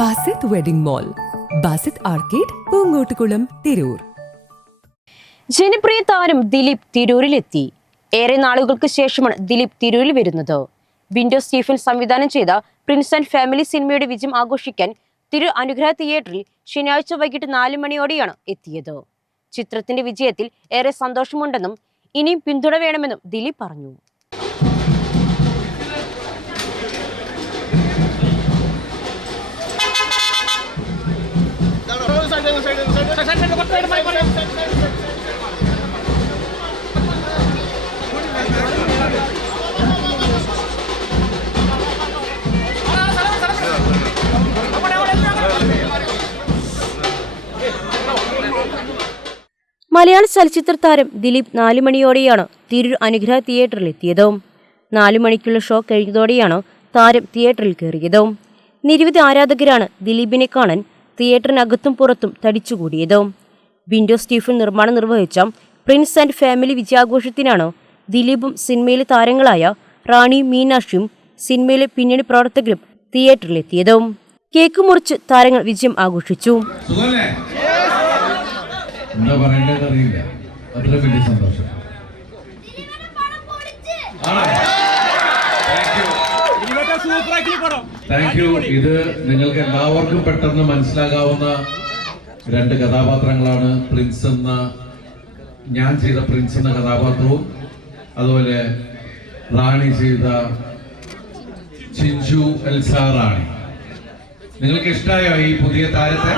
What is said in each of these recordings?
Basith wedding mall Basith arcade Poongottukulam Tirur. ജനപ്രിയ താരം ദിലീപ് തിരൂരിലെത്തി. ഏറെ നാളുകൾക്ക് ശേഷമാണ് ദിലീപ് തിരൂരിൽ വരുന്നത്. വിൻഡോ സ്റ്റീഫൻ സംവിധാനം ചെയ്ത പ്രിൻസ് ആൻഡ് ഫാമിലി സിനിമയുടെ വിജയം ആഘോഷിക്കാൻ തിരൂർ അനുഗ്രഹ തിയേറ്ററിൽ ശനിയാഴ്ച വൈകിട്ട് നാല് മണിയോടെയാണ് എത്തിയത്. ചിത്രത്തിന്റെ വിജയത്തിൽ ഏറെ സന്തോഷമുണ്ടെന്നും ഇനിയും പിന്തുണ വേണമെന്നും ദിലീപ് പറഞ്ഞു. മലയാള ചലച്ചിത്ര താരം ദിലീപ് നാലു മണിയോടെയാണ് തിരൂർ അനുഗ്രഹ തിയേറ്ററിൽ എത്തിയത് നാലു മണിക്കുള്ള ഷോ കഴിഞ്ഞതോടെയാണ് താരം തിയേറ്ററിൽ കയറിയത്. നിരവധി ആരാധകരാണ് ദിലീപിനെ കാണാൻ തിയേറ്ററിനകത്തും പുറത്തും തടിച്ചുകൂടിയത്. വിൻഡോ സ്റ്റീഫൻ നിർമ്മാണം നിർവഹിച്ച പ്രിൻസ് ആൻഡ് ഫാമിലി വിജയാഘോഷത്തിനാണ് ദിലീപും സിനിമയിലെ താരങ്ങളായ റാണി മീനാക്ഷിയും സിനിമയിലെ പിന്നണി പ്രവർത്തകരും തിയേറ്ററിലെത്തിയത്. കേക്ക് മുറിച്ച് താരങ്ങൾ വിജയം ആഘോഷിച്ചു. എന്താ പറയേണ്ടത് അറിയില്ല. അത്ര വലിയ സന്തോഷം. താങ്ക് യു ഇത് നിങ്ങൾക്ക് എല്ലാവർക്കും പെട്ടെന്ന് മനസ്സിലാകാവുന്ന രണ്ട് കഥാപാത്രങ്ങളാണ് പ്രിൻസ് എന്ന ഞാൻ ചെയ്ത പ്രിൻസ് എന്ന കഥാപാത്രവും. അതുപോലെ റാണി ചെയ്ത ചിഞ്ചു എൽസ റാണി നിങ്ങൾക്ക് ഇഷ്ടമായോ ഈ പുതിയ താരത്തെ?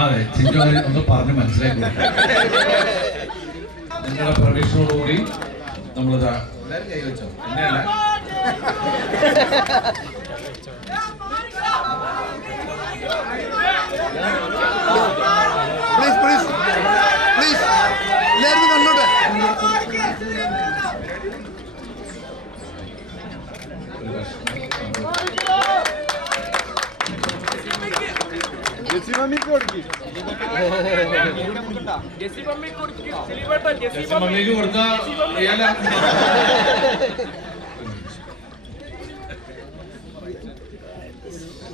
അതെ ചിഞ്ചു ഒന്ന് പറഞ്ഞ് മനസ്സിലാക്കി. നിങ്ങളുടെ പ്രവേശനോടുകൂടി നമ്മളിതാ എല്ലാവരും കൈവച്ചോ? എന്നെയല്ല പ്ലീസ് പ്ലീസ് പ്ലീസ് എല്ലാവരും കണ്ടോട്ടെ? ജസ്റ്റ് മമ്മിക്ക് കൊടുക്കാണ്ടിരിക്കില്ല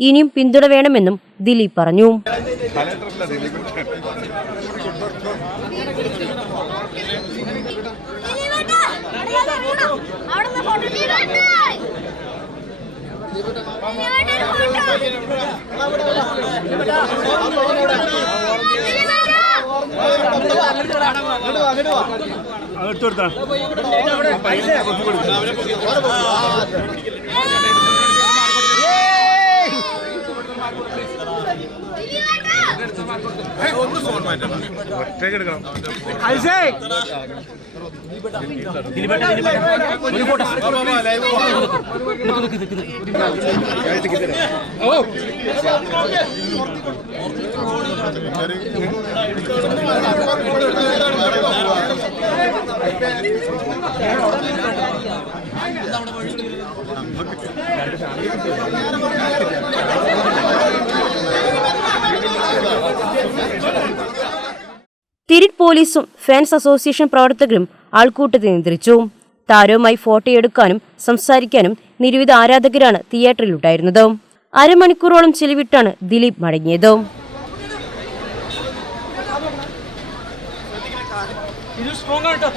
ഇനിയും പിന്തുണ വേണമെന്നും ദിലീപ് പറഞ്ഞു. അവിടുന്ന് ഫോട്ടോ ചെയ്തോട്ടെ തിരിറ്റ് പോലീസും ഫാൻസ് അസോസിയേഷൻ പ്രവർത്തകരും ആൾക്കൂട്ടത്തെ നിയന്ത്രിച്ചു. താരവുമായി ഫോട്ടോയെടുക്കാനും സംസാരിക്കാനും നിരവധി ആരാധകരാണ് തിയേറ്ററിലുണ്ടായിരുന്നത്. അരമണിക്കൂറോളം ചെലവിട്ടാണ് ദിലീപ് മടങ്ങിയത്. ഇത് സ്ട്രോങ് ആയിട്ടാ